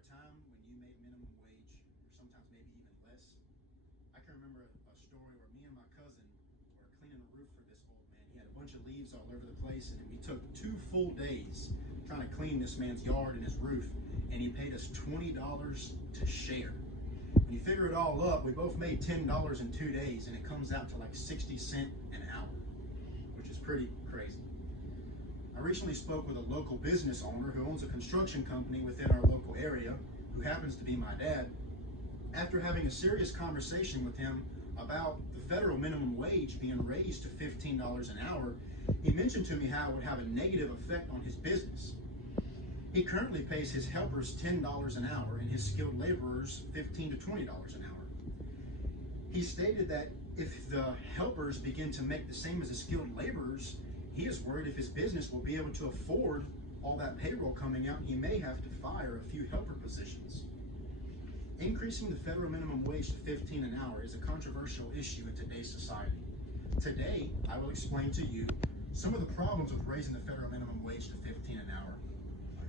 a time when you made minimum wage, or sometimes maybe even less? I can remember a story where me and my cousin were cleaning a roof for this old man. He had a bunch of leaves all over the place, and we took 2 full days trying to clean this man's yard and his roof, and he paid us $20 to share. When you figure it all up, we both made $10 in 2 days, and it comes out to like 60 cents an hour, which is pretty crazy. I recently spoke with a local business owner who owns a construction company within our local area, who happens to be my dad. After having a serious conversation with him about the federal minimum wage being raised to $15 an hour, he mentioned to me how it would have a negative effect on his business. He currently pays his helpers $10 an hour and his skilled laborers $15 to $20 an hour. He stated that if the helpers begin to make the same as the skilled laborers, he is worried if his business will be able to afford all that payroll coming out, and he may have to fire a few helper positions. Increasing the federal minimum wage to $15 an hour is a controversial issue in today's society. Today, I will explain to you some of the problems with raising the federal minimum wage to $15 an hour,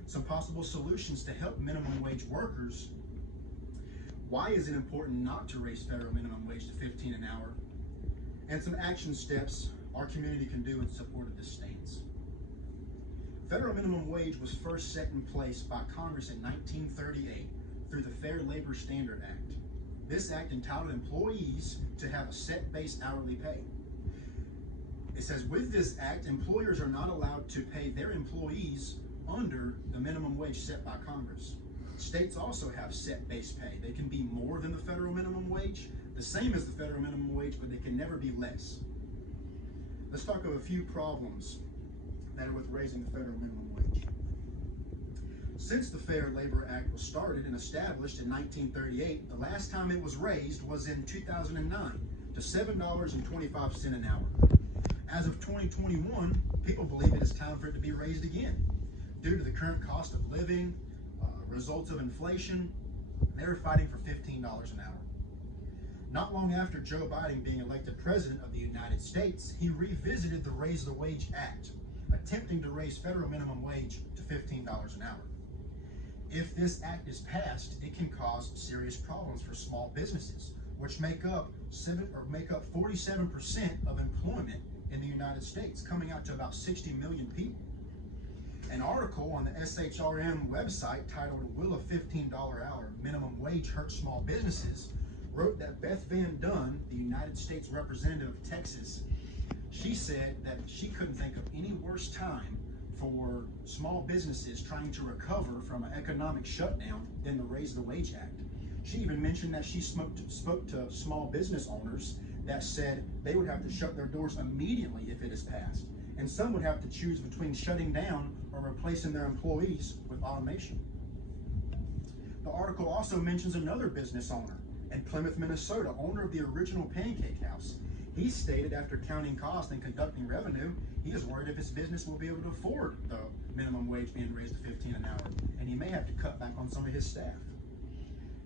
some possible solutions to help minimum wage workers, why is it important not to raise federal minimum wage to $15 an hour, and some action steps our community can do in support of this stance. Federal minimum wage was first set in place by Congress in 1938 through the Fair Labor Standard Act. This act entitled employees to have a set base hourly pay. It says with this act, employers are not allowed to pay their employees under the minimum wage set by Congress. States also have set base pay. They can be more than the federal minimum wage, the same as the federal minimum wage, but they can never be less. Let's talk of a few problems that are with raising the federal minimum wage. Since the Fair Labor Act was started and established in 1938, the last time it was raised was in 2009 to $7.25 an hour. As of 2021, people believe it is time for it to be raised again. Due to the current cost of living, results of inflation, they're fighting for $15 an hour. Not long after Joe Biden being elected president of the United States, he revisited the Raise the Wage Act, attempting to raise federal minimum wage to $15 an hour. If this act is passed, it can cause serious problems for small businesses, which make up 47% of employment in the United States, coming out to about 60 million people. An article on the SHRM website titled "Will a $15 Hour Minimum Wage Hurt Small Businesses?" wrote that Beth Van Dunn, the United States representative of Texas, she said that she couldn't think of any worse time for small businesses trying to recover from an economic shutdown than the Raise the Wage Act. She even mentioned that she spoke to small business owners that said they would have to shut their doors immediately if it is passed. And some would have to choose between shutting down or replacing their employees with automation. The article also mentions another business owner in Plymouth, Minnesota, owner of the original Pancake House. He stated after counting costs and conducting revenue, he is worried if his business will be able to afford the minimum wage being raised to $15 an hour, and he may have to cut back on some of his staff.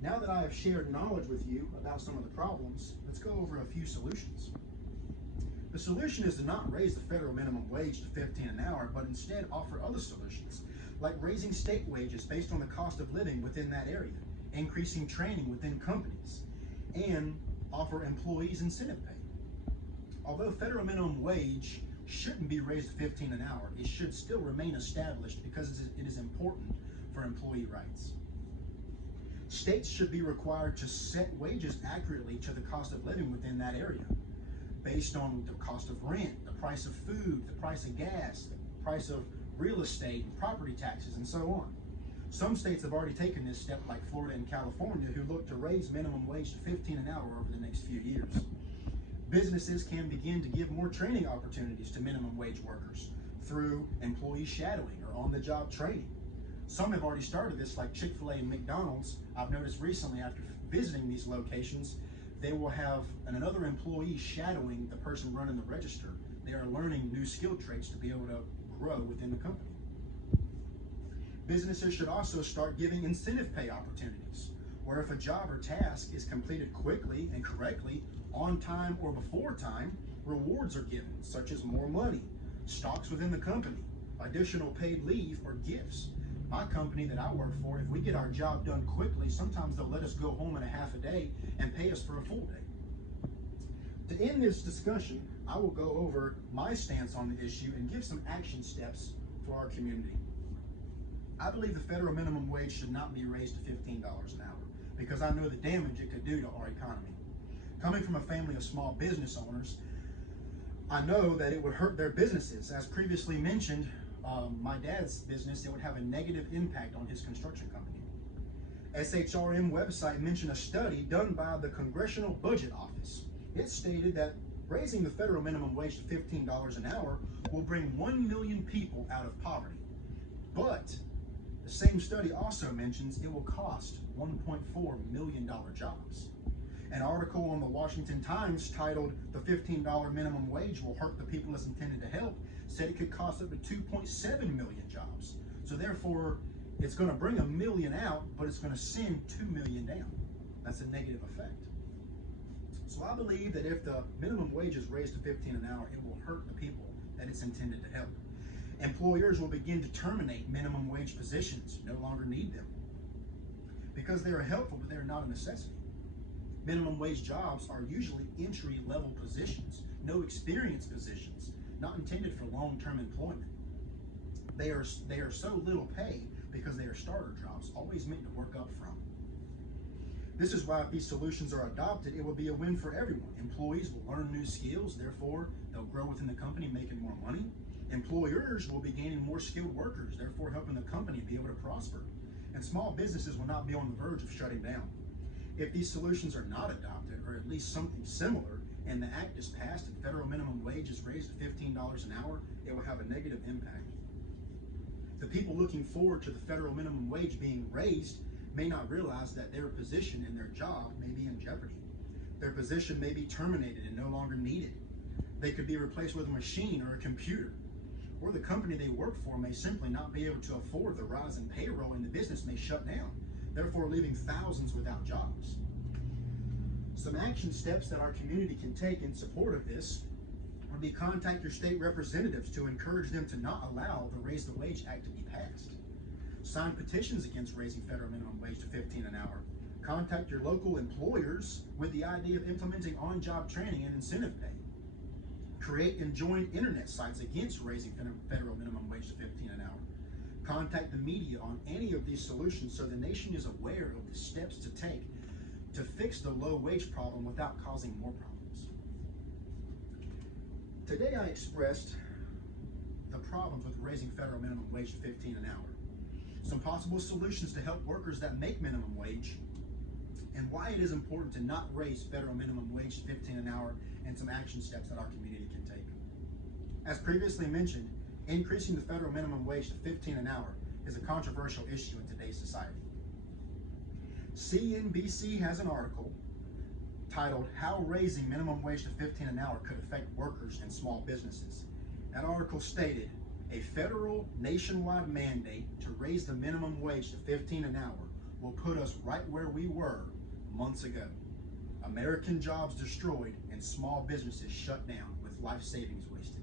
Now that I have shared knowledge with you about some of the problems, let's go over a few solutions. The solution is to not raise the federal minimum wage to $15 an hour, but instead offer other solutions, like raising state wages based on the cost of living within that area, increasing training within companies, and offer employees incentive pay. Although federal minimum wage shouldn't be raised to $15 an hour, it should still remain established because it is important for employee rights. States should be required to set wages accurately to the cost of living within that area, based on the cost of rent, the price of food, the price of gas, the price of real estate and property taxes, and so on. Some states have already taken this step, like Florida and California, who look to raise minimum wage to $15 an hour over the next few years. Businesses can begin to give more training opportunities to minimum wage workers through employee shadowing or on-the-job training. Some have already started this, like Chick-fil-A and McDonald's. I've noticed recently after visiting these locations, they will have another employee shadowing the person running the register. They are learning new skill traits to be able to grow within the company. Businesses should also start giving incentive pay opportunities, where if a job or task is completed quickly and correctly, on time or before time, rewards are given, such as more money, stocks within the company, additional paid leave, or gifts. My company that I work for, if we get our job done quickly, sometimes they'll let us go home in a half a day and pay us for a full day. To end this discussion, I will go over my stance on the issue and give some action steps for our community. I believe the federal minimum wage should not be raised to $15 an hour because I know the damage it could do to our economy. Coming from a family of small business owners, I know that it would hurt their businesses. As previously mentioned, my dad's business, it would have a negative impact on his construction company. SHRM website mentioned a study done by the Congressional Budget Office. It stated that raising the federal minimum wage to $15 an hour will bring 1 million people out of poverty. But the same study also mentions it will cost $1.4 million jobs. An article on the Washington Times titled "The $15 minimum wage will hurt the people it's intended to help" said it could cost up to 2.7 million jobs. So therefore, it's going to bring 1 million out, but it's going to send 2 million down. That's a negative effect. So I believe that if the minimum wage is raised to $15 an hour, it will hurt the people that it's intended to help. Employers will begin to terminate minimum wage positions, no longer need them, because they are helpful, but they're not a necessity. Minimum wage jobs are usually entry-level positions, no experience positions, not intended for long-term employment. They are so little pay because they are starter jobs, always meant to work up from. This is why if these solutions are adopted, it will be a win for everyone. Employees will learn new skills, therefore they'll grow within the company, making more money. Employers will be gaining more skilled workers, therefore helping the company be able to prosper. And small businesses will not be on the verge of shutting down. If these solutions are not adopted, or at least something similar, and the act is passed and federal minimum wage is raised to $15 an hour, it will have a negative impact. The people looking forward to the federal minimum wage being raised may not realize that their position and their job may be in jeopardy. Their position may be terminated and no longer needed. They could be replaced with a machine or a computer. Or the company they work for may simply not be able to afford the rise in payroll and the business may shut down, therefore leaving thousands without jobs. Some action steps that our community can take in support of this would be contact your state representatives to encourage them to not allow the Raise the Wage Act to be passed. Sign petitions against raising federal minimum wage to $15 an hour. Contact your local employers with the idea of implementing on-job training and incentive pay. Create and join internet sites against raising federal minimum wage to $15 an hour. Contact the media on any of these solutions so the nation is aware of the steps to take to fix the low wage problem without causing more problems. Today I expressed the problems with raising federal minimum wage to $15 an hour, some possible solutions to help workers that make minimum wage, and why it is important to not raise federal minimum wage to $15 an hour, and some action steps that our community can take. As previously mentioned, increasing the federal minimum wage to $15 an hour is a controversial issue in today's society. CNBC has an article titled "How Raising Minimum Wage to $15 an Hour Could Affect Workers and Small Businesses." That article stated, a federal nationwide mandate to raise the minimum wage to $15 an hour will put us right where we were months ago. American jobs destroyed and small businesses shut down with life savings wasted.